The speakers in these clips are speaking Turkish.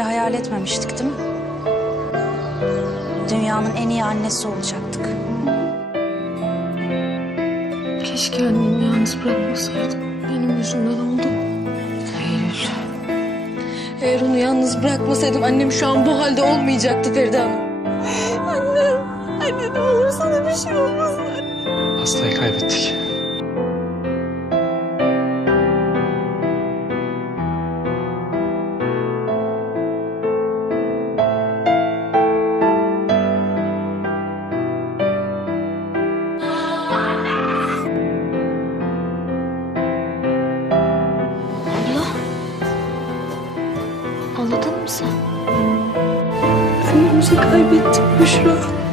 hayal etmemiştik değil mi? Dünyanın en iyi annesi olacaktık. Keşke annemi yalnız bırakmasaydım. Benim yüzümden oldu. Eylül. Eğer onu yalnız bırakmasaydım annem şu an bu halde olmayacaktı Feride Hanım. Annem, anne ne olur sana bir şey olmasın. Hastayı kaybettik. Anladın mı sen? Annemizi kaybettik Büşra.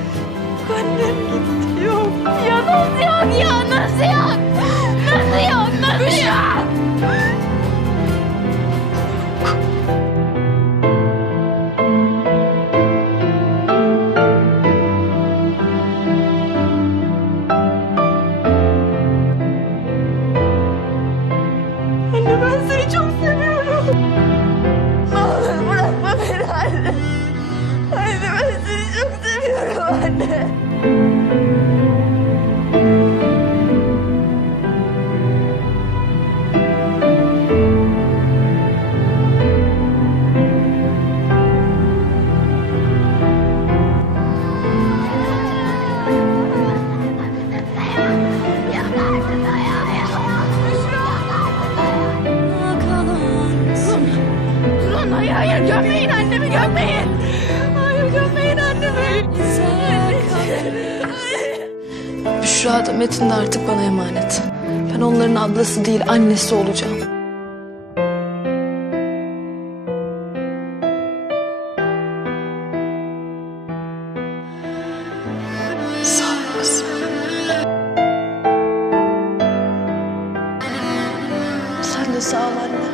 Hayır hayır gömmeyin annemi gömmeyin. Hayır gömmeyin annemi. Büşra da Metin de artık bana emanet. Ben onların ablası değil annesi olacağım. Sağ. Sen de sağ ol anne.